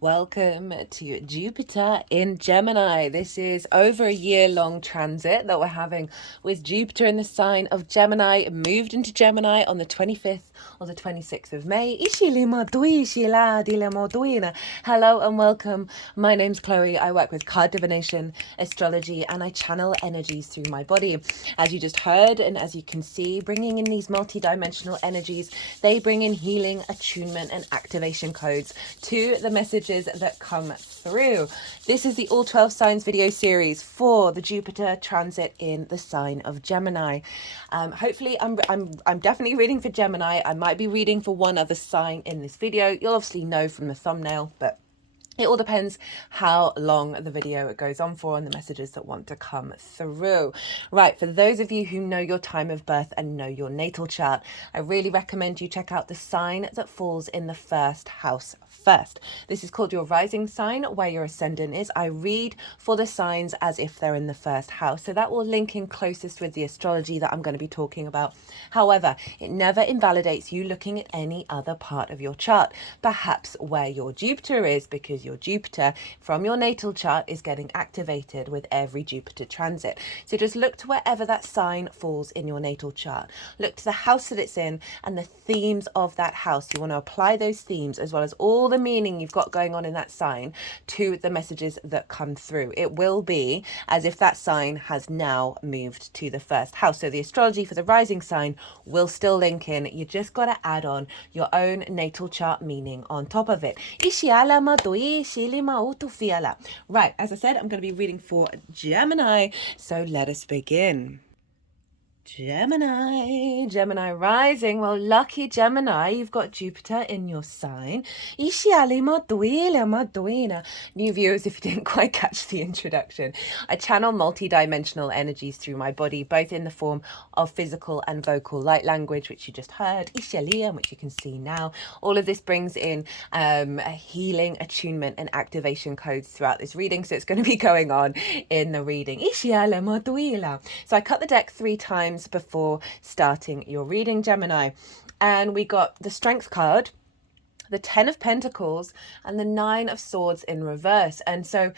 Welcome to Jupiter in Gemini. This is over a year-long transit that we're having with Jupiter in the sign of Gemini. It moved into Gemini on the 25th or the 26th of May. Hello and welcome. My name's Chloe. I work with card divination, astrology, and I channel energies through my body. As you just heard, and as you can see, bringing in these multi-dimensional energies, they bring in healing, attunement, and activation codes to the messages that come through. This is the All 12 Signs video series for the Jupiter transit in the sign of Gemini. Hopefully, I'm definitely reading for Gemini. I might be reading for one other sign in this video. You'll obviously know from the thumbnail, but it all depends how long the video goes on for and the messages that want to come through. Right, for those of you who know your time of birth and know your natal chart, I really recommend you check out the sign that falls in the first house first. This is called your rising sign, where your ascendant is. I read for the signs as if they're in the first house, so that will link in closest with the astrology that I'm going to be talking about. However, it never invalidates you looking at any other part of your chart, perhaps where your Jupiter is, because your Jupiter from your natal chart is getting activated with every Jupiter transit. So just look to wherever that sign falls in your natal chart. Look to the house that it's in and the themes of that house. You want to apply those themes as well as all the meaning you've got going on in that sign to the messages that come through. It will be as if that sign has now moved to the first house. So the astrology for the rising sign will still link in. You just got to add on your own natal chart meaning on top of it. Right, as I said, I'm going to be reading for Gemini, so let us begin. Gemini rising. Well, lucky Gemini, you've got Jupiter in your sign. New viewers, if you didn't quite catch the introduction, I channel multi-dimensional energies through my body, both in the form of physical and vocal light language, which you just heard, which you can see now. All of this brings in healing, attunement, and activation codes throughout this reading, so it's going to be going on in the reading. So I cut the deck 3 times before starting your reading, Gemini, and we got the Strength card, the 10 of Pentacles, and the 9 of Swords in reverse. And so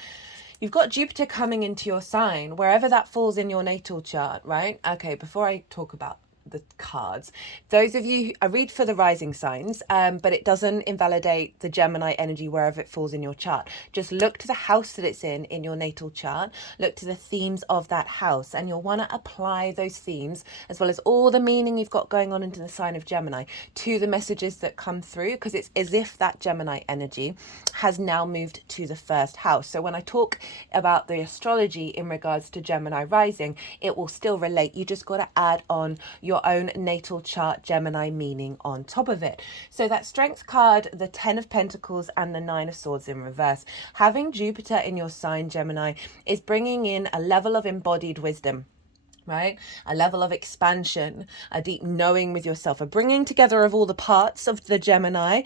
you've got Jupiter coming into your sign, wherever that falls in your natal chart, right? Okay, before I talk about the cards, those of you, I read for the rising signs, but it doesn't invalidate the Gemini energy wherever it falls in your chart. Just look to the house that it's in your natal chart, look to the themes of that house, and you'll want to apply those themes as well as all the meaning you've got going on into the sign of Gemini to the messages that come through, because it's as if that Gemini energy has now moved to the first house. So when I talk about the astrology in regards to Gemini rising, it will still relate. You just got to add on your own natal chart Gemini meaning on top of it. So that Strength card, the 10 of Pentacles and the 9 of Swords in reverse, having Jupiter in your sign, Gemini, is bringing in a level of embodied wisdom, right? A level of expansion, a deep knowing with yourself, a bringing together of all the parts of the Gemini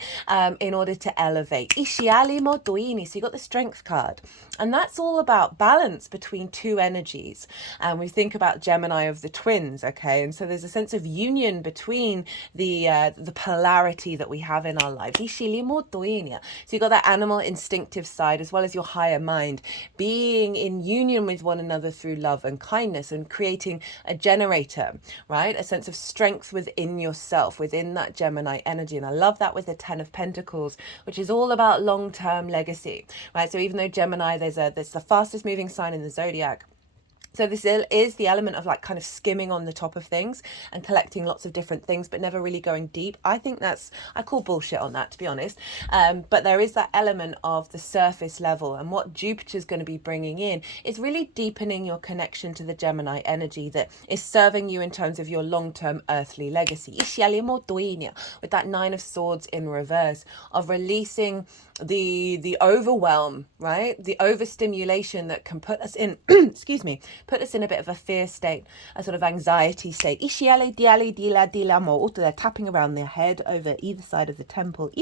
in order to elevate. So you got the Strength card, and that's all about balance between two energies. And we think about Gemini of the twins, okay? And so there's a sense of union between the polarity that we have in our lives. So you got that animal instinctive side as well as your higher mind, being in union with one another through love and kindness, and creating a generator, right? A sense of strength within yourself, within that Gemini energy. And I love that with the 10 of Pentacles, which is all about long-term legacy, right? So even though Gemini, there's the fastest moving sign in the zodiac, so this is the element of like kind of skimming on the top of things and collecting lots of different things, but never really going deep. I think I call bullshit on that, to be honest. But there is that element of the surface level, and what Jupiter's going to be bringing in is really deepening your connection to the Gemini energy that is serving you in terms of your long-term earthly legacy. With that 9 of Swords in reverse, of releasing the overwhelm, right? The overstimulation that can put us in, excuse me, put us in a bit of a fear state, a sort of anxiety state. They're tapping around their head over either side of the temple.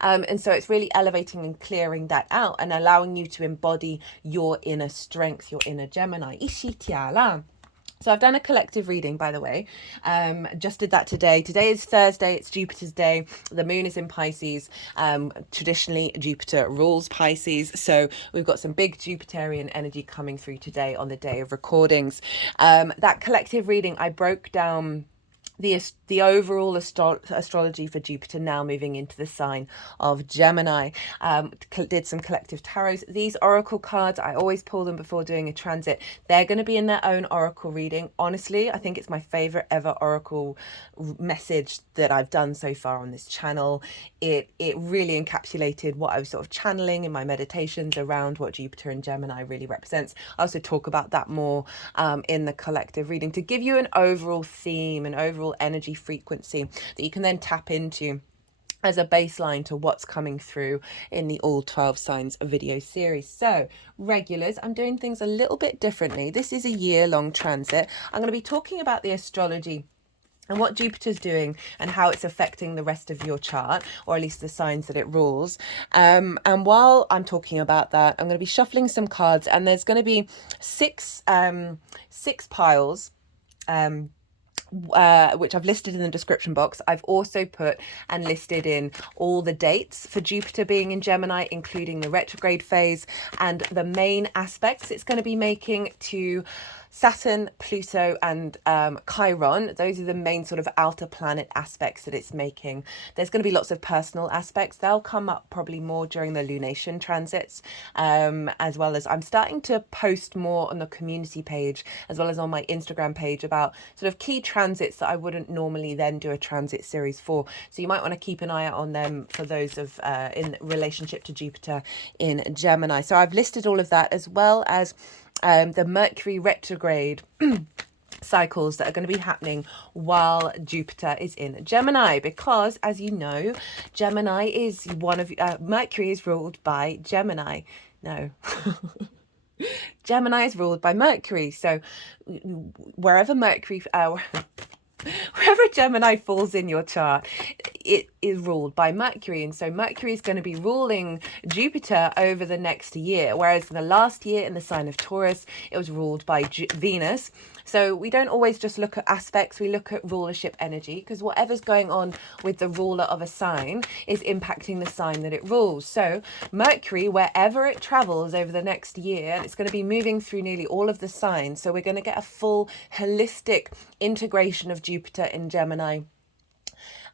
And so it's really elevating and clearing that out and allowing you to embody your inner strength, your inner Gemini. So I've done a collective reading, by the way. Just did that today. Today is Thursday. It's Jupiter's day. The moon is in Pisces. Traditionally, Jupiter rules Pisces. So we've got some big Jupiterian energy coming through today on the day of recordings. That collective reading, I broke down the overall astrology for Jupiter now moving into the sign of Gemini. Did some collective tarots. These oracle cards, I always pull them before doing a transit. They're going to be in their own oracle reading. Honestly, I think it's my favorite ever oracle message that I've done so far on this channel. It really encapsulated what I was sort of channeling in my meditations around what Jupiter and Gemini really represents. I also talk about that more in the collective reading to give you an overall theme, an overall energy frequency that you can then tap into as a baseline to what's coming through in the all 12 signs video series. So regulars, I'm doing things a little bit differently. This is a year-long transit. I'm going to be talking about the astrology and what Jupiter's doing and how it's affecting the rest of your chart, or at least the signs that it rules. And while I'm talking about that, I'm going to be shuffling some cards, and there's going to be six piles, which I've listed in the description box. I've also put and listed in all the dates for Jupiter being in Gemini, including the retrograde phase and the main aspects it's going to be making to Saturn, Pluto and Chiron. Those are the main sort of outer planet aspects that it's making. There's going to be lots of personal aspects. They'll come up probably more during the lunation transits, as well as I'm starting to post more on the community page as well as on my Instagram page about sort of key transits that I wouldn't normally then do a transit series for. So you might want to keep an eye out on them for those of in relationship to Jupiter in Gemini. So I've listed all of that, as well as the Mercury retrograde cycles that are going to be happening while Jupiter is in Gemini, because as you know, Gemini is one of Mercury is ruled by Gemini. No. Gemini is ruled by Mercury. So wherever Mercury wherever Gemini falls in your chart, it is ruled by Mercury. And so Mercury is going to be ruling Jupiter over the next year, whereas in the last year in the sign of Taurus, it was ruled by Venus. So we don't always just look at aspects, we look at rulership energy, because whatever's going on with the ruler of a sign is impacting the sign that it rules. So Mercury, wherever it travels over the next year, it's going to be moving through nearly all of the signs. So we're going to get a full holistic integration of Jupiter in Gemini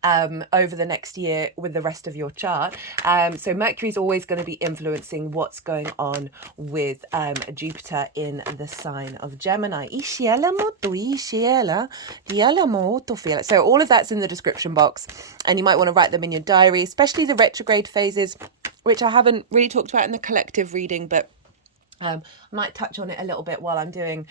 over the next year with the rest of your chart. So Mercury is always going to be influencing what's going on with Jupiter in the sign of Gemini. So all of that's in the description box, and you might want to write them in your diary, especially the retrograde phases, which I haven't really talked about in the collective reading, but I might touch on it a little bit while I'm doing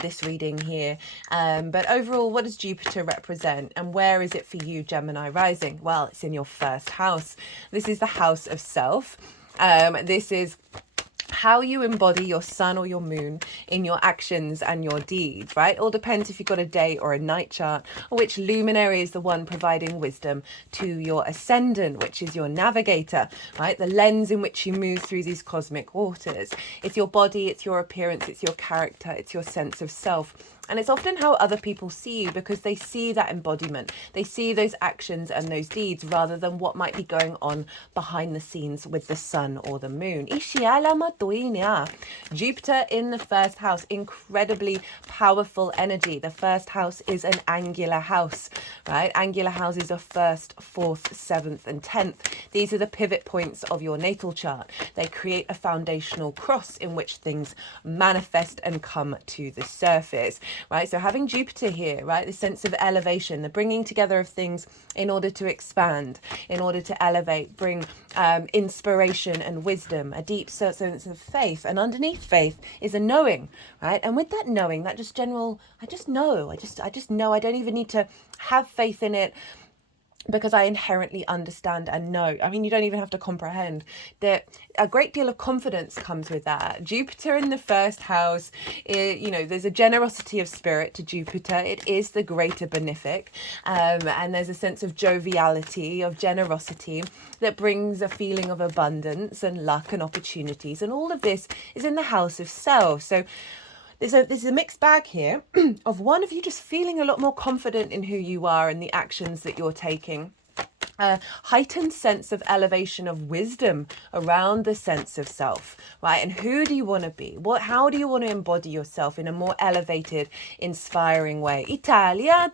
this reading here. But overall, what does Jupiter represent, and where is it for you, Gemini rising? Well, it's in your first house. This is the house of self. This is how you embody your sun or your moon in your actions and your deeds, right? It all depends if you've got a day or a night chart, or which luminary is the one providing wisdom to your ascendant, which is your navigator, right? The lens in which you move through these cosmic waters. It's your body, it's your appearance, it's your character, it's your sense of self. And it's often how other people see you, because they see that embodiment. They see those actions and those deeds rather than what might be going on behind the scenes with the sun or the moon. Jupiter in the first house, incredibly powerful energy. The first house is an angular house, right? Angular houses are 1st, 4th, 7th and 10th. These are the pivot points of your natal chart. They create a foundational cross in which things manifest and come to the surface. Right, so having Jupiter here, right, the sense of elevation, the bringing together of things in order to expand, in order to elevate, bring inspiration and wisdom, a deep sense of faith, and underneath faith is a knowing, right? And with that knowing, that just general, I just know, I just know. I don't even need to have faith in it, because I inherently understand and know. I mean, you don't even have to comprehend that. A great deal of confidence comes with that. Jupiter in the first house, you know, there's a generosity of spirit to Jupiter. It is the greater benefic. And there's a sense of joviality, of generosity that brings a feeling of abundance and luck and opportunities. And all of this is in the house of self. So there's a mixed bag here of one of you just feeling a lot more confident in who you are and the actions that you're taking. A heightened sense of elevation of wisdom around the sense of self, right? And who do you want to be? How do you want to embody yourself in a more elevated, inspiring way? Italia,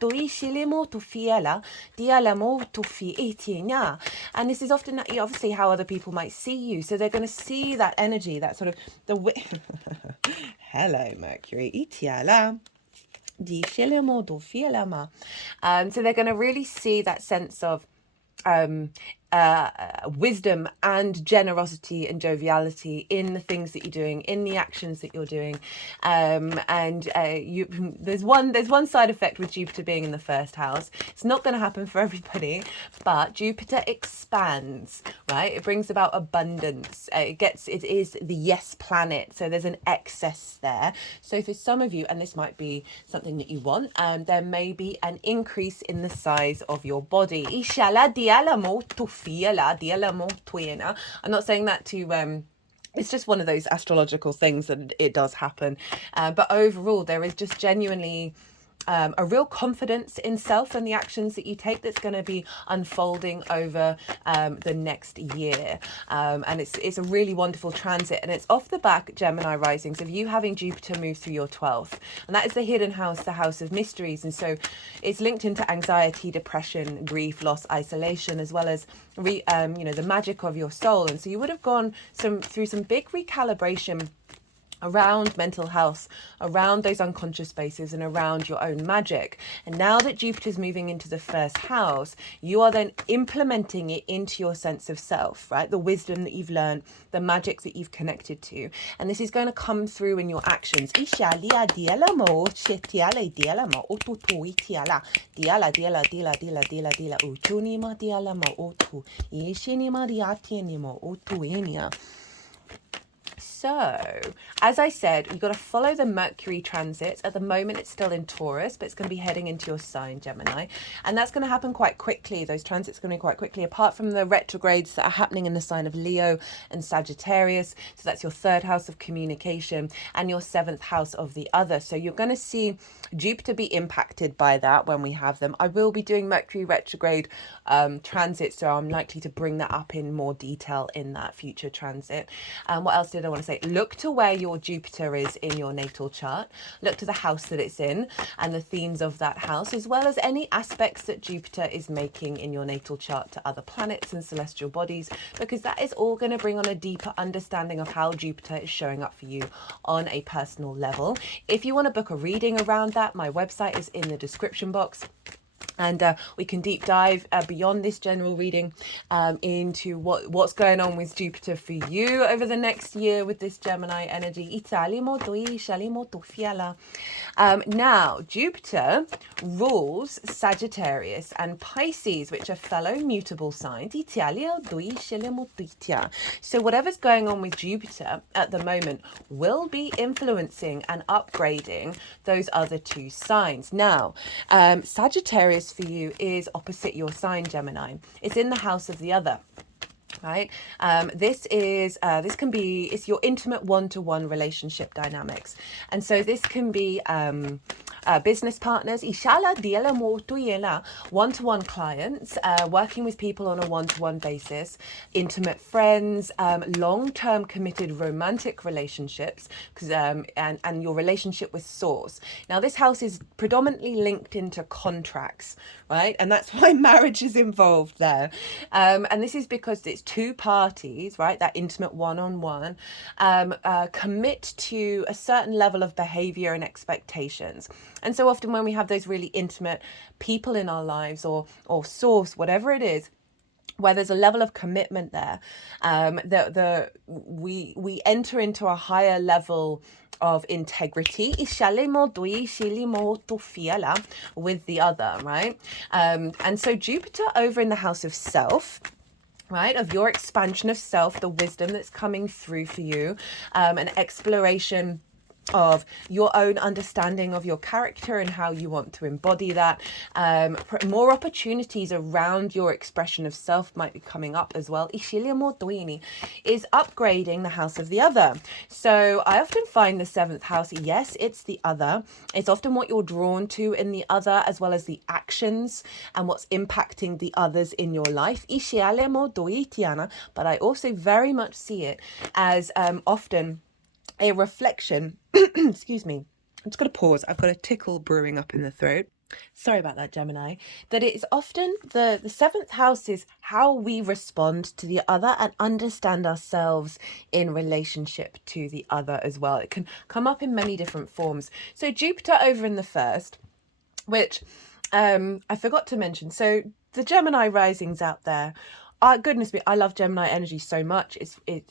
and this is often obviously how other people might see you. So they're going to see that energy, that sort of hello Mercury, Itiala. So they're going to really see that sense of wisdom and generosity and joviality in the things that you're doing, in the actions that you're doing. There's one side effect with Jupiter being in the first house. It's not going to happen for everybody, but Jupiter expands, right? It brings about abundance. It is the yes planet, so there's an excess there. So for some of you, and this might be something that you want, there may be an increase in the size of your body. I'm not saying that to it's just one of those astrological things that it does happen, but overall there is just genuinely a real confidence in self and the actions that you take that's going to be unfolding over the next year, and it's a really wonderful transit, and it's off the back, Gemini risings, of you having Jupiter move through your 12th, and that is the hidden house, the house of mysteries, and so it's linked into anxiety, depression, grief, loss, isolation, as well as the magic of your soul. And so you would have gone through some big recalibration around mental health, around those unconscious spaces, and around your own magic. And now that Jupiter's moving into the first house, you are then implementing it into your sense of self, right? The wisdom that you've learned, the magic that you've connected to. And this is going to come through in your actions. So, as I said, you've got to follow the Mercury transits. At the moment, it's still in Taurus, but it's going to be heading into your sign, Gemini. And that's going to happen quite quickly. Those transits are going to be quite quickly, apart from the retrogrades that are happening in the sign of Leo and Sagittarius. So that's your 3rd house of communication and your 7th house of the other. So you're going to see Jupiter be impacted by that when we have them. I will be doing Mercury retrograde transits, so I'm likely to bring that up in more detail in that future transit. What else did I want to say? Look to where your Jupiter is in your natal chart. Look to the house that it's in and the themes of that house, as well as any aspects that Jupiter is making in your natal chart to other planets and celestial bodies, because that is all going to bring on a deeper understanding of how Jupiter is showing up for you on a personal level. If you want to book a reading around that, my website is in the description box. And we can deep dive beyond this general reading into what's going on with Jupiter for you over the next year with this Gemini energy. Now, Jupiter rules Sagittarius and Pisces, which are fellow mutable signs. So whatever's going on with Jupiter at the moment will be influencing and upgrading those other 2 signs. Now, Sagittarius for you is opposite your sign, Gemini. It's in the house of the other, right? It's your intimate one-to-one relationship dynamics, and so this can be business partners, one-to-one clients, working with people on a one-to-one basis, intimate friends, long-term committed romantic relationships, and your relationship with source. Now, this house is predominantly linked into contracts, right? And that's why marriage is involved there. And this is because it's 2 parties, right? That intimate one-on-one, commit to a certain level of behavior and expectations. And so often when we have those really intimate people in our lives, or source, whatever it is, where there's a level of commitment there, we enter into a higher level of integrity with the other, right? And so Jupiter over in the house of self, right, of your expansion of self, the wisdom that's coming through for you, an exploration of your own understanding of your character and how you want to embody that. More opportunities around your expression of self might be coming up as well. Ishilia Mordoini is upgrading the house of the other. So I often find the seventh house, yes, it's the other. It's often what you're drawn to in the other, as well as the actions and what's impacting the others in your life. Ishiale Mordoi Tiana, but I also very much see it as often a reflection. Excuse me, I'm just going to pause. I've got a tickle brewing up in the throat. Sorry about that, Gemini. That it's often the seventh house is how we respond to the other and understand ourselves in relationship to the other as well. It can come up in many different forms. So Jupiter over in the first, which I forgot to mention. So the Gemini risings out there. Goodness me, I love Gemini energy so much.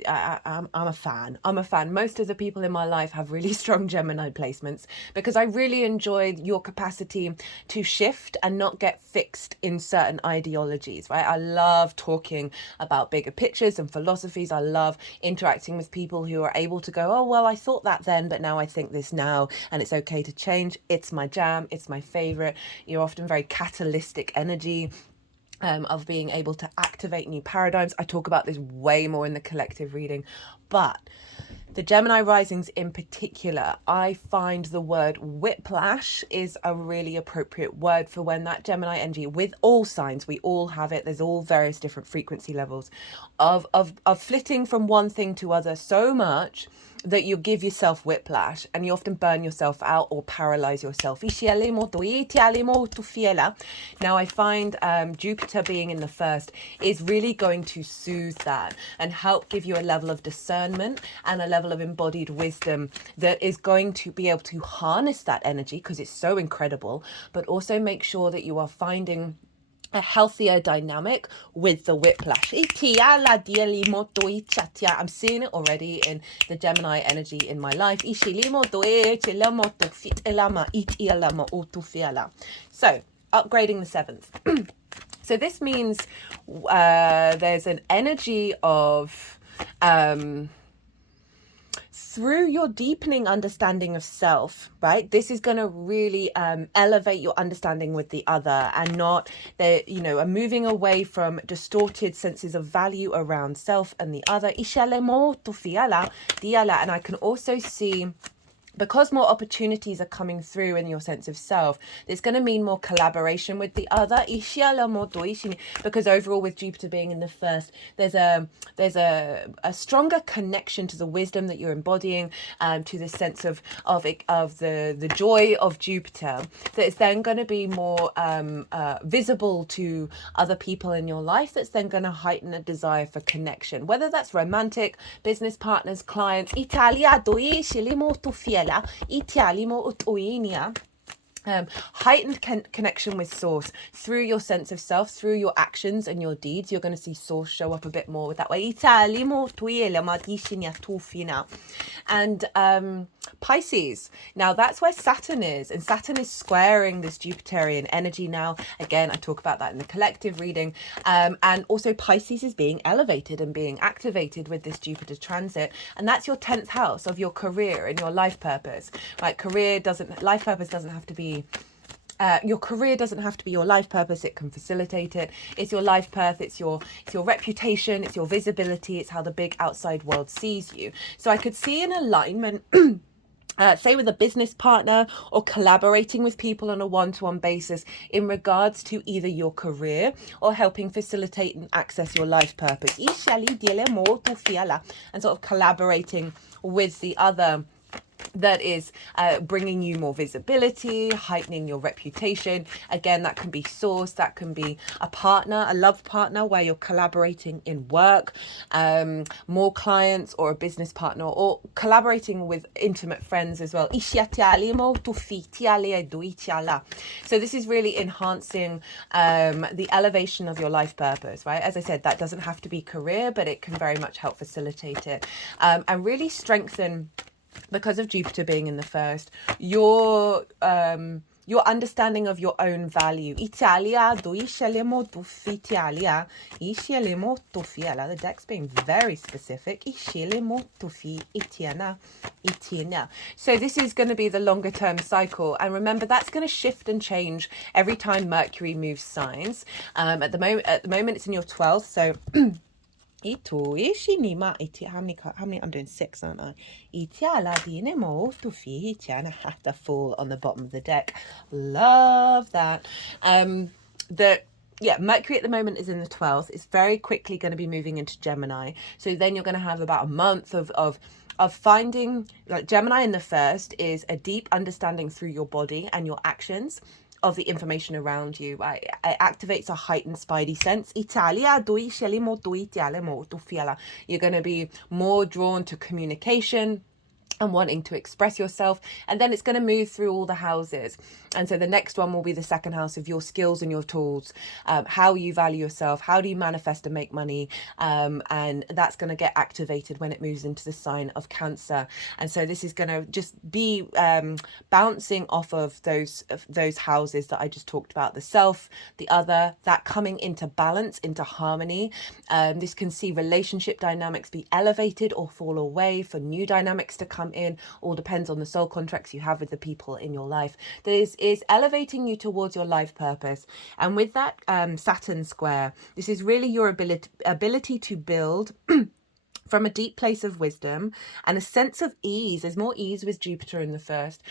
I'm a fan. I'm a fan. Most of the people in my life have really strong Gemini placements because I really enjoy your capacity to shift and not get fixed in certain ideologies, right? I love talking about bigger pictures and philosophies. I love interacting with people who are able to go, oh, well, I thought that then, but now I think this now, and it's okay to change. It's my jam. It's my favorite. You're often very catalytic energy. Of being able to activate new paradigms. I talk about this way more in the collective reading, but the Gemini risings in particular, I find the word whiplash is a really appropriate word for when that Gemini energy, with all signs, we all have it, there's all various different frequency levels of flitting from one thing to other so much that you give yourself whiplash and you often burn yourself out or paralyze yourself. Now I find Jupiter being in the first is really going to soothe that and help give you a level of discernment and a level of embodied wisdom that is going to be able to harness that energy because it's so incredible, but also make sure that you are finding a healthier dynamic with the whiplash. I'm seeing it already in the Gemini energy in my life. So, upgrading the seventh. So this means there's an energy of through your deepening understanding of self, right? This is going to really elevate your understanding with the other and not that, you know, moving away from distorted senses of value around self and the other. And I can also see, because more opportunities are coming through in your sense of self, it's going to mean more collaboration with the other. Because overall, with Jupiter being in the first, there's a stronger connection to the wisdom that you're embodying, to the sense of the joy of Jupiter. That is then going to be more visible to other people in your life. That's then going to heighten a desire for connection, whether that's romantic, business partners, clients. Heightened connection with source through your sense of self, through your actions and your deeds. You're going to see source show up a bit more with that way. And Pisces, now that's where Saturn is, and Saturn is squaring this Jupiterian energy now. Again, I talk about that in the collective reading, and also Pisces is being elevated and being activated with this Jupiter transit, and that's your 10th house of your career and your life purpose. Like life purpose doesn't have to be your career doesn't have to be your life purpose. It can facilitate it. It's your life path. It's your reputation. It's your visibility. It's how the big outside world sees you. So I could see an alignment say with a business partner or collaborating with people on a one-to-one basis in regards to either your career or helping facilitate and access your life purpose. And sort of collaborating with the other that is bringing you more visibility, heightening your reputation. Again, that can be source, that can be a partner, a love partner where you're collaborating in work, more clients or a business partner, or collaborating with intimate friends as well. So this is really enhancing the elevation of your life purpose, right? As I said, that doesn't have to be career, but it can very much help facilitate it, and really strengthen, because of Jupiter being in the first, your your understanding of your own value. Italia, do iscelemo tufi Italia, iscelemo tufiela. The deck's being very specific. Iscelemo tufi itiana, itiana. So this is going to be the longer term cycle, and remember that's going to shift and change every time Mercury moves signs. At the moment, it's in your 12th, so. How many? I'm doing 6, aren't I? The Fool on the bottom of the deck. Love that. Yeah, Mercury at the moment is in the 12th. It's very quickly going to be moving into Gemini. So then you're going to have about a month of finding, like Gemini in the first is a deep understanding through your body and your actions of the information around you. It activates a heightened spidey sense. You're going to be more drawn to communication and wanting to express yourself, and then it's going to move through all the houses. And so the next one will be the second house of your skills and your tools, how you value yourself, how do you manifest and make money, and that's going to get activated when it moves into the sign of Cancer. And so this is going to just be bouncing off of those houses that I just talked about, the self, the other, that coming into balance, into harmony. This can see relationship dynamics be elevated or fall away, for new dynamics to come in. All depends on the soul contracts you have with the people in your life. This is elevating you towards your life purpose. And with that Saturn square, this is really your ability to build from a deep place of wisdom and a sense of ease. There's more ease with Jupiter in the first,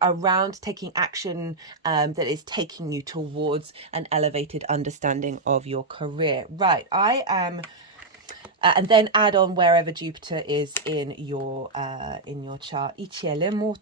around taking action that is taking you towards an elevated understanding of your career. Right, I am and then add on wherever Jupiter is in your chart. Tiala.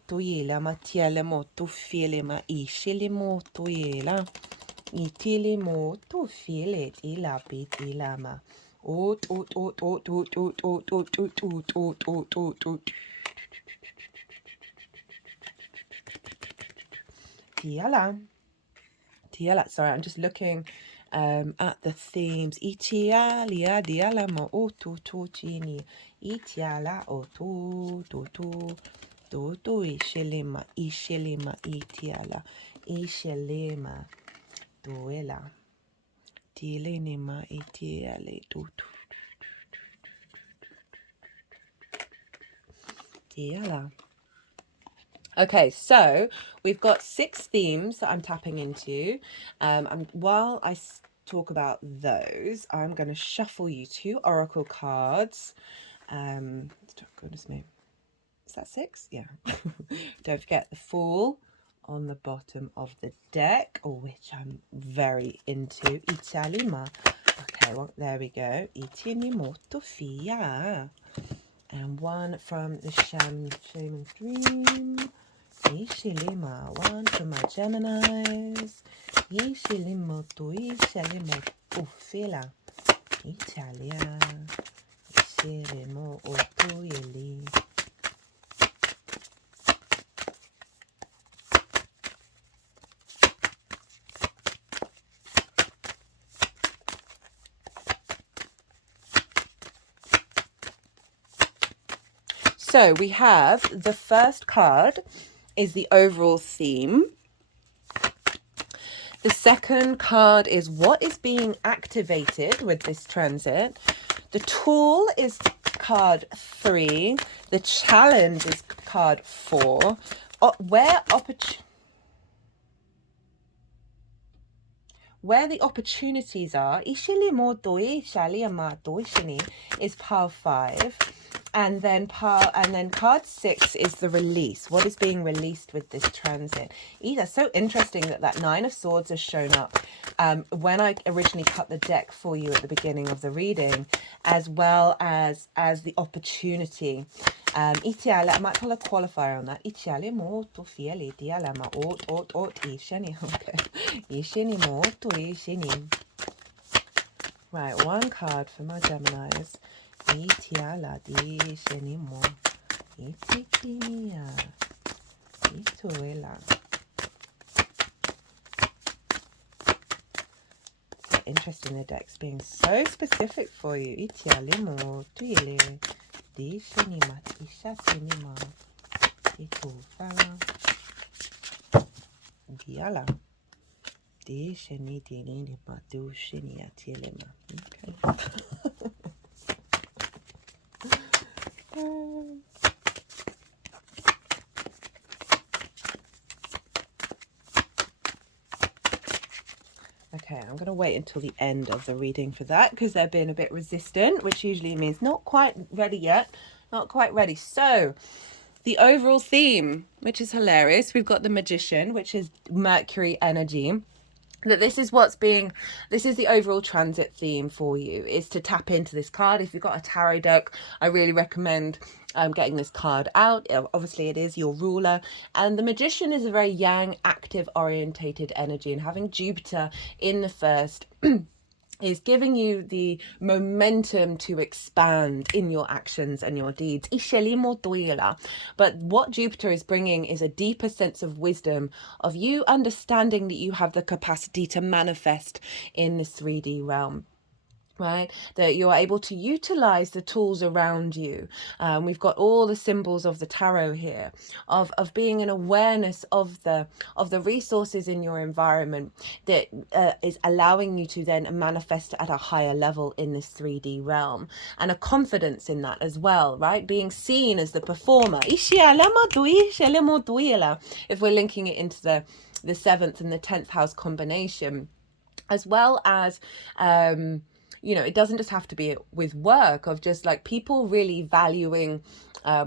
Sorry, I'm just looking at the themes. Itialia dialama o tu chini. Itiala o tu ishelema itiala. Ishelema duela. Tilenema itiale tu. Tiala. Okay, so we've got 6 themes that I'm tapping into. And while I talk about those, I'm going to shuffle you 2 oracle cards. Goodness me. Is that 6? Yeah. Don't forget the Fool on the bottom of the deck, which I'm very into. Italima. Okay, well, there we go. Itini molto fia. And one from the Shaman's Dream. Ishilima, one for my Geminis. Ishilimo tu ishilimo ufila. Italia. Ishilimo otuyeli. So we have the first card is the overall theme. The second card is what is being activated with this transit. The tool is card 3. The challenge is card 4. Where the opportunities are, is pile 5. And then card 6 is the release. What is being released with this transit? That's so interesting that 9 of Swords has shown up when I originally cut the deck for you at the beginning of the reading, as well as the opportunity. I might call a qualifier on that. Right, one card for my Geminis. Itiala di shenimo. Itikinia. Ituela. So interesting, the deck's being so specific for you. Itialimo. Tuile. Di shenima. Tisha shenima. Itu fala. Viala. Okay, I'm going to wait until the end of the reading for that because they're being a bit resistant, which usually means not quite ready yet. Not quite ready. So, the overall theme, which is hilarious, we've got the Magician, which is Mercury energy. That this is the overall transit theme for you, is to tap into this card. If you've got a tarot deck, I really recommend getting this card out. Obviously it is your ruler, and the Magician is a very yang, active orientated energy, and having Jupiter in the first is giving you the momentum to expand in your actions and your deeds. But what Jupiter is bringing is a deeper sense of wisdom, of you understanding that you have the capacity to manifest in this 3D realm. Right, that you're able to utilize the tools around you. We've got all the symbols of the tarot here, of being an awareness of the resources in your environment that is allowing you to then manifest at a higher level in this 3D realm, and a confidence in that as well, right? Being seen as the performer. If we're linking it into the 7th and the 10th house combination, as well as you know, it doesn't just have to be with work, of just like people really valuing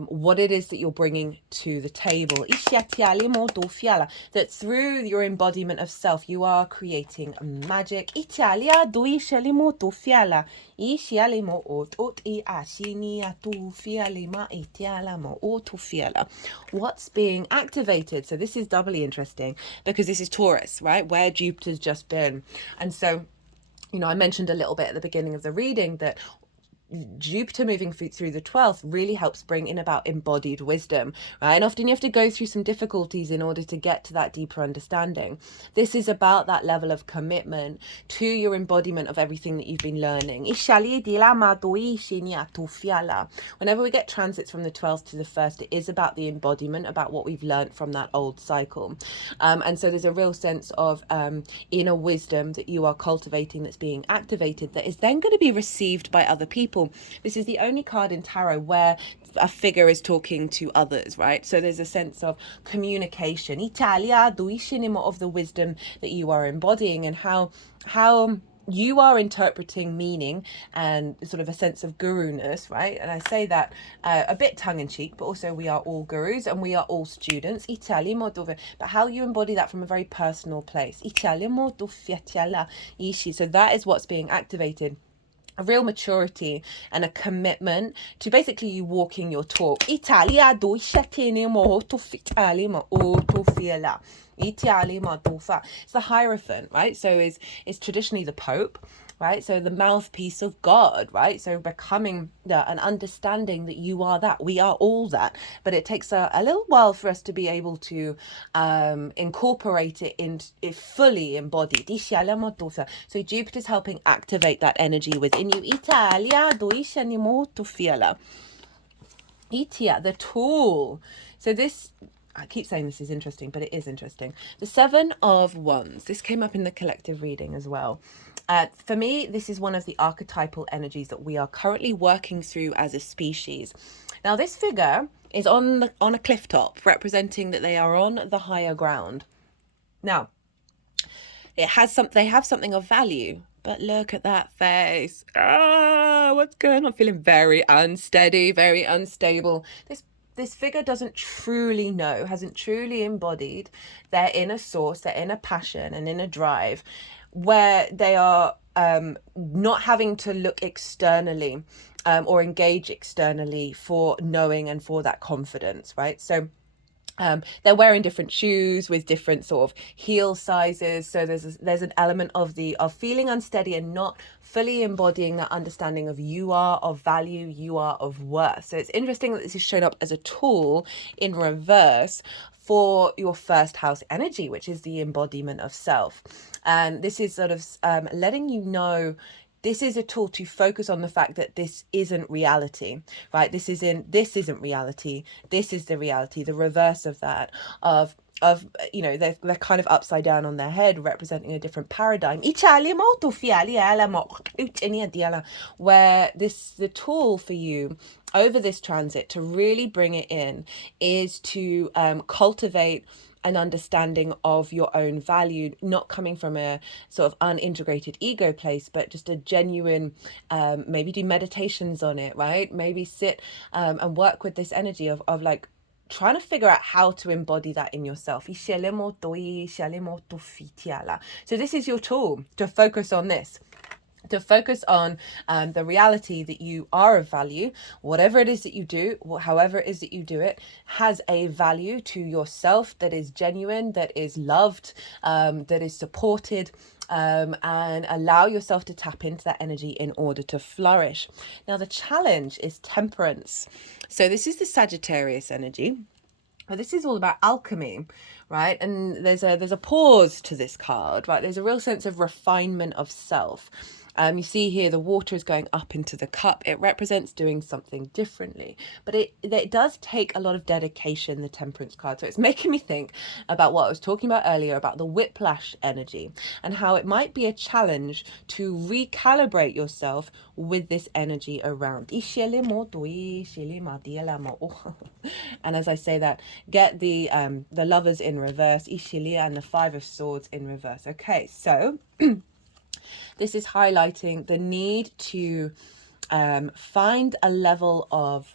what it is that you're bringing to the table. That through your embodiment of self, you are creating magic. What's being activated? So this is doubly interesting because this is Taurus, right? Where Jupiter's just been. And so, you know, I mentioned a little bit at the beginning of the reading that Jupiter moving through the 12th really helps bring in about embodied wisdom, right? And often you have to go through some difficulties in order to get to that deeper understanding. This is about that level of commitment to your embodiment of everything that you've been learning. Whenever we get transits from the 12th to the 1st, it is about the embodiment, about what we've learned from that old cycle. And so there's a real sense of inner wisdom that you are cultivating, that's being activated, that is then going to be received by other people. This is the only card in tarot where a figure is talking to others, right? So there's a sense of communication, of the wisdom that you are embodying, and how you are interpreting meaning, and sort of a sense of guru-ness, right? And I say that a bit tongue-in-cheek, but also we are all gurus and we are all students. But how you embody that from a very personal place. So that is what's being activated. A real maturity and a commitment to basically you walking your talk. It's the Hierophant, right? So is traditionally the Pope, right? So the mouthpiece of God, right? So becoming an understanding that you are that, we are all that, but it takes a little while for us to be able to incorporate it in it fully embodied. So Jupiter's helping activate that energy within you. The tool. So this, I keep saying this is interesting, but it is interesting. The 7 of Wands. This came up in the collective reading as well. For me, this is one of the archetypal energies that we are currently working through as a species. Now, this figure is on a cliff top, representing that they are on the higher ground. Now, they have something of value, but look at that face. What's going on? Feeling very unsteady, very unstable. This figure doesn't truly know, hasn't truly embodied their inner source, their inner passion and inner drive, where they are not having to look externally or engage externally for knowing and for that confidence, right? So they're wearing different shoes with different sort of heel sizes. So there's an element of feeling unsteady and not fully embodying that understanding of you are of value, you are of worth. So it's interesting that this is shown up as a tool in reverse for your first house energy, which is the embodiment of self. And this is sort of letting you know this is a tool to focus on the fact that this isn't reality, right? This isn't reality. This is the reality, the reverse of that, of you know, they're kind of upside down on their head, representing a different paradigm. Where the tool for you over this transit to really bring it in is to cultivate an understanding of your own value, not coming from a sort of unintegrated ego place, but just a genuine, maybe do meditations on it, right? Maybe sit and work with this energy of like trying to figure out how to embody that in yourself. So this is your tool to focus on this. To focus on the reality that you are of value, whatever it is that you do, however it is that you do it, has a value to yourself that is genuine, that is loved, that is supported, and allow yourself to tap into that energy in order to flourish. Now, the challenge is temperance. So this is the Sagittarius energy. Well, this is all about alchemy, right? And there's a pause to this card, right? There's a real sense of refinement of self. You see here the water is going up into the cup. It represents doing something differently, but it does take a lot of dedication, the temperance card. So it's making me think about what I was talking about earlier about the whiplash energy and how it might be a challenge to recalibrate yourself with this energy around. And as I say that, get the Lovers in reverse, and the Five of Swords in reverse. Okay, so this is highlighting the need to find a level of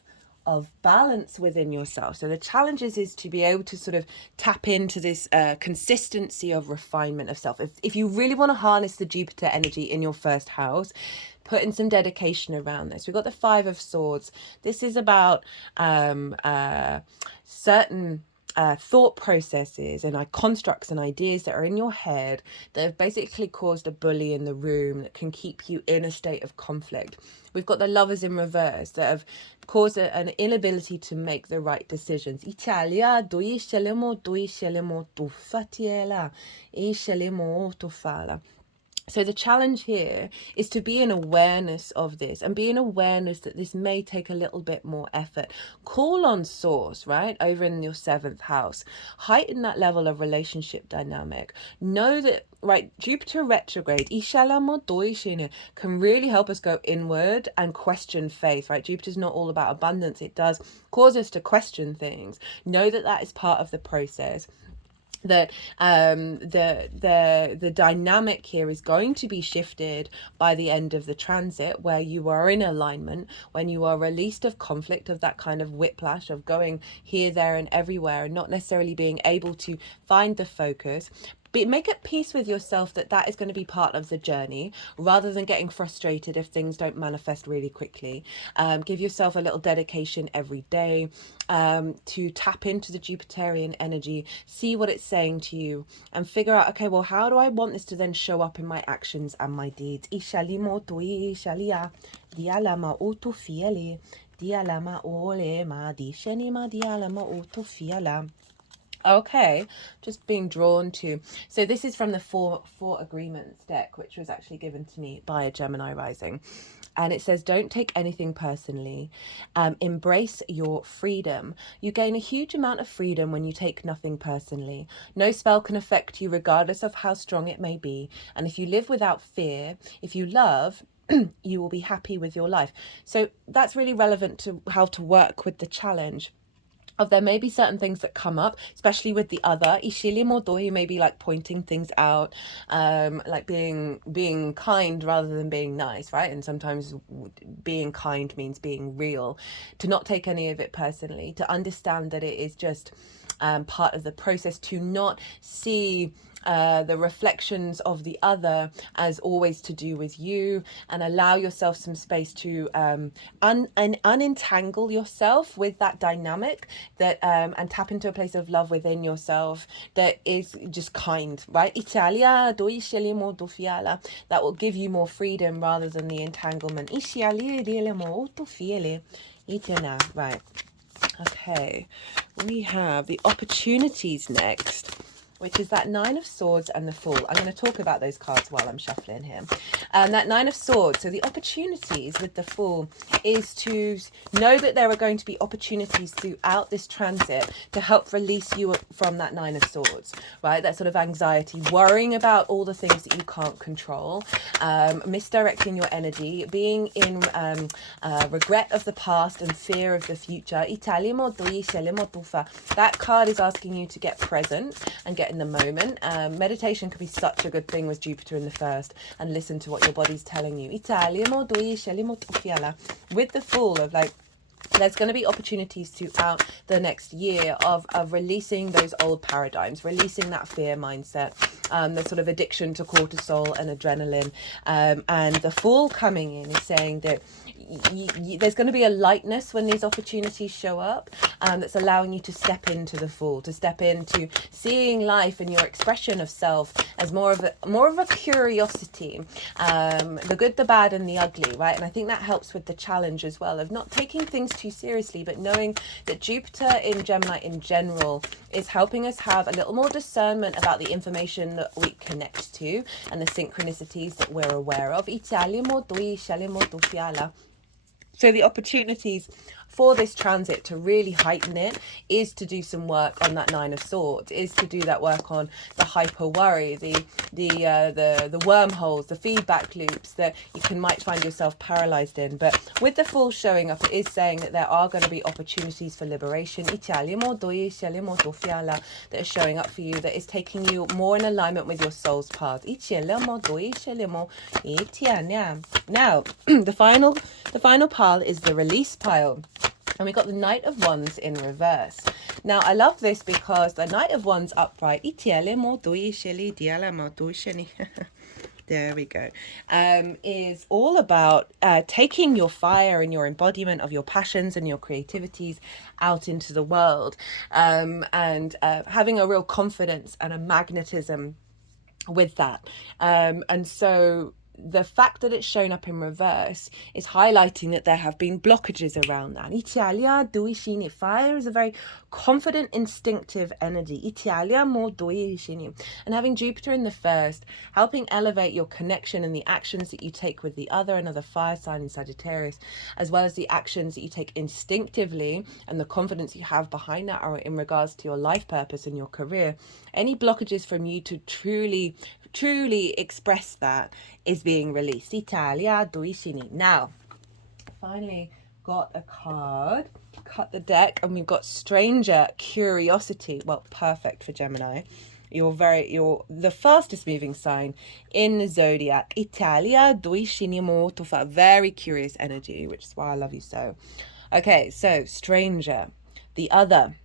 balance within yourself. So the challenge is to be able to sort of tap into this consistency of refinement of self. If you really want to harness the Jupiter energy in your first house, put in some dedication around this. We've got the Five of Swords. This is about certain thought processes and constructs and ideas that are in your head that have basically caused a bully in the room that can keep you in a state of conflict. We've got the Lovers in reverse that have caused an inability to make the right decisions. So the challenge here is to be in awareness of this and be in awareness that this may take a little bit more effort. Call on source, right? Over in your 7th house. Heighten that level of relationship dynamic. Know that, right, Jupiter retrograde can really help us go inward and question faith, right? Jupiter's not all about abundance. It does cause us to question things. Know that that is part of the process. That the dynamic here is going to be shifted by the end of the transit, where you are in alignment, when you are released of conflict, of that kind of whiplash of going here, there and everywhere and not necessarily being able to find the focus. Make at peace with yourself that is going to be part of the journey, rather than getting frustrated if things don't manifest really quickly. Give yourself a little dedication every day to tap into the Jupiterian energy, see what it's saying to you, and figure out, okay, well, how do I want this to then show up in my actions and my deeds? Okay, just being drawn to. So this is from the four agreements deck, which was actually given to me by a Gemini rising. And it says, don't take anything personally. Embrace your freedom. You gain a huge amount of freedom when you take nothing personally. No spell can affect you regardless of how strong it may be. And if you live without fear, if you love, you will be happy with your life. So that's really relevant to how to work with the challenge of there may be certain things that come up, especially with the other. You may be like pointing things out, like being kind rather than being nice, right? And sometimes being kind means being real. To not take any of it personally, to understand that it is just part of the process, to not see the reflections of the other as always to do with you, and allow yourself some space to unentangle yourself with that dynamic, that and tap into a place of love within yourself that is just kind, right? That will give you more freedom rather than the entanglement. Right. Okay, we have the opportunities next, which is that Nine of Swords and the Fool. I'm going to talk about those cards while I'm shuffling here. That Nine of Swords, so the opportunities with the Fool is to know that there are going to be opportunities throughout this transit to help release you from that Nine of Swords, right? That sort of anxiety, worrying about all the things that you can't control, misdirecting your energy, being in regret of the past and fear of the future. That card is asking you to get present and get in the moment. Meditation could be such a good thing with Jupiter in the first, and listen to what your body's telling you. With the Fool of like, there's going to be opportunities throughout the next year of releasing those old paradigms, releasing that fear mindset, the sort of addiction to cortisol and adrenaline. And the Fool coming in is saying that there's going to be a lightness when these opportunities show up, that's allowing you to step into the Fool, to step into seeing life and your expression of self as more of a curiosity, the good, the bad, and the ugly, right? And I think that helps with the challenge as well of not taking things too seriously, but knowing that Jupiter in Gemini in general is helping us have a little more discernment about the information that we connect to and the synchronicities that we're aware of. So the opportunities for this transit to really heighten it is to do some work on that Nine of Swords, is to do that work on the hyper worry, the wormholes, the feedback loops that might find yourself paralyzed in. But with the Fool showing up, it is saying that there are going to be opportunities for liberation that is showing up for you, that is taking you more in alignment with your soul's path. Now, the final pile is the release pile. And we got the Knight of Wands in reverse. Now, I love this because the Knight of Wands upright, there we go, is all about taking your fire and your embodiment of your passions and your creativities out into the world, and having a real confidence and a magnetism with that. And so the fact that it's shown up in reverse is highlighting that there have been blockages around that. Fire is a very confident, instinctive energy. And having Jupiter in the first, helping elevate your connection and the actions that you take with the other, another fire sign in Sagittarius, as well as the actions that you take instinctively and the confidence you have behind that are in regards to your life purpose and your career. Any blockages from you to truly express that is being released. Now, finally got a card, cut the deck, and we've got Stranger Curiosity. Well, perfect for Gemini. You're the fastest moving sign in the zodiac. Very curious energy, which is why I love you so. Okay, so Stranger, the other,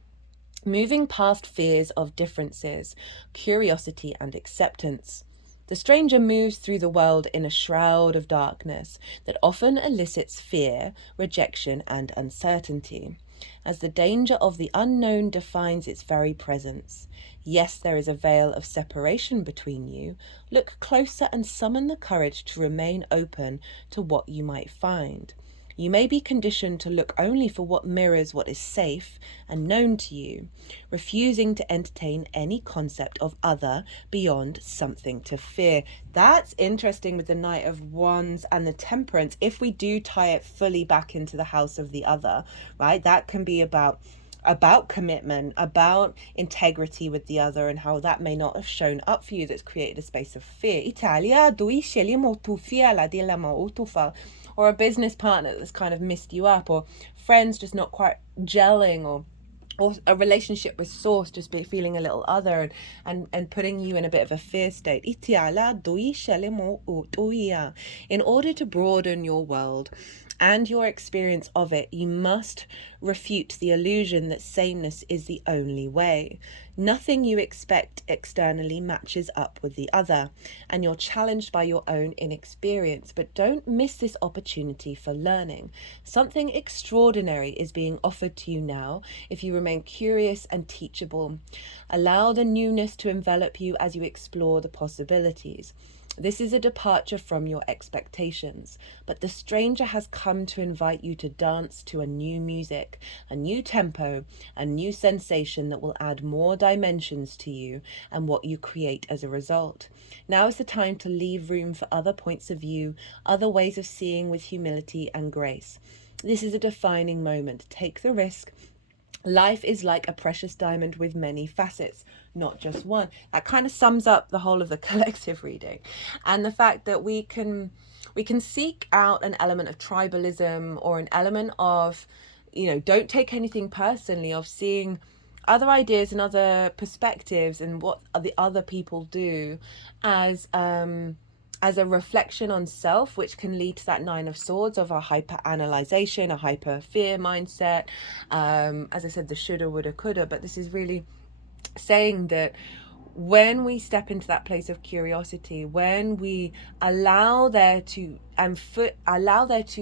moving past fears of differences, curiosity and acceptance. The stranger moves through the world in a shroud of darkness that often elicits fear, rejection, and uncertainty, as the danger of the unknown defines its very presence. Yes, there is a veil of separation between you. Look closer and summon the courage to remain open to what you might find. You may be conditioned to look only for what mirrors what is safe and known to you, refusing to entertain any concept of other beyond something to fear. That's interesting with the Knight of Wands and the Temperance. If we do tie it fully back into the house of the other, right, that can be about commitment, about integrity with the other, and how that may not have shown up for you, that's created a space of fear. Or a business partner that's kind of missed you up, or friends just not quite gelling, or a relationship with source just feeling a little other and putting you in a bit of a fear state. In order to broaden your world and your experience of it, you must refute the illusion that sameness is the only way. Nothing you expect externally matches up with the other, and you're challenged by your own inexperience. But don't miss this opportunity for learning. Something extraordinary is being offered to you now if you remain curious and teachable. Allow the newness to envelop you as you explore the possibilities. This is a departure from your expectations, but the stranger has come to invite you to dance to a new music, a new tempo, a new sensation that will add more dimensions to you and what you create as a result. Now is the time to leave room for other points of view, other ways of seeing with humility and grace. This is a defining moment. Take the risk. Life is like a precious diamond with many facets, not just one. That kind of sums up the whole of the collective reading, and the fact that we can seek out an element of tribalism or an element of, don't take anything personally, of seeing other ideas and other perspectives and what the other people do as a reflection on self, which can lead to that Nine of Swords of a hyper-analyzation, a hyper-fear mindset. As I said, the shoulda, woulda, coulda, but this is really saying that when we step into that place of curiosity, when we allow there to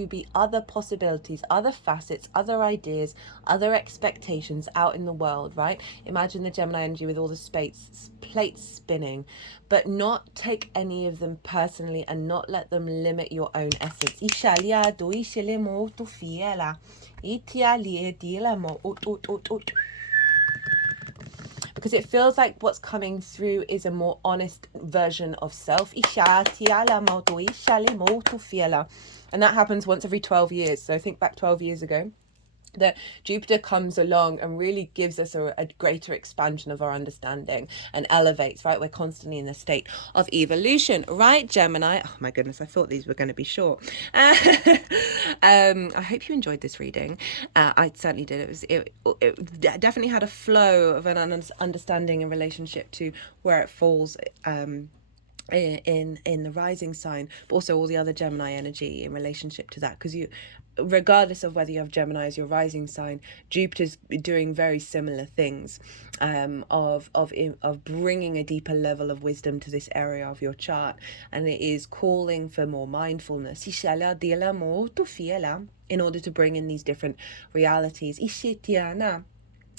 be other possibilities, other facets, other ideas, other expectations out in the world, right? Imagine the Gemini energy with all the plates spinning, but not take any of them personally and not let them limit your own essence. Because it feels like what's coming through is a more honest version of self. And that happens once every 12 years. So think back 12 years ago, that Jupiter comes along and really gives us a greater expansion of our understanding and elevates, right? We're constantly in a state of evolution, right, Gemini? Oh my goodness, I thought these were going to be short. I hope you enjoyed this reading. I certainly did. It definitely had a flow of an understanding in relationship to where it falls in the rising sign, but also all the other Gemini energy in relationship to that, because regardless of whether you have Gemini as your rising sign, Jupiter's doing very similar things, of bringing a deeper level of wisdom to this area of your chart, and it is calling for more mindfulness in order to bring in these different realities.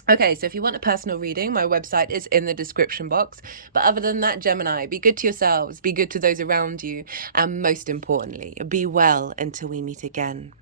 Okay, so if you want a personal reading, my website is in the description box. But other than that, Gemini, be good to yourselves, be good to those around you, and most importantly, be well until we meet again.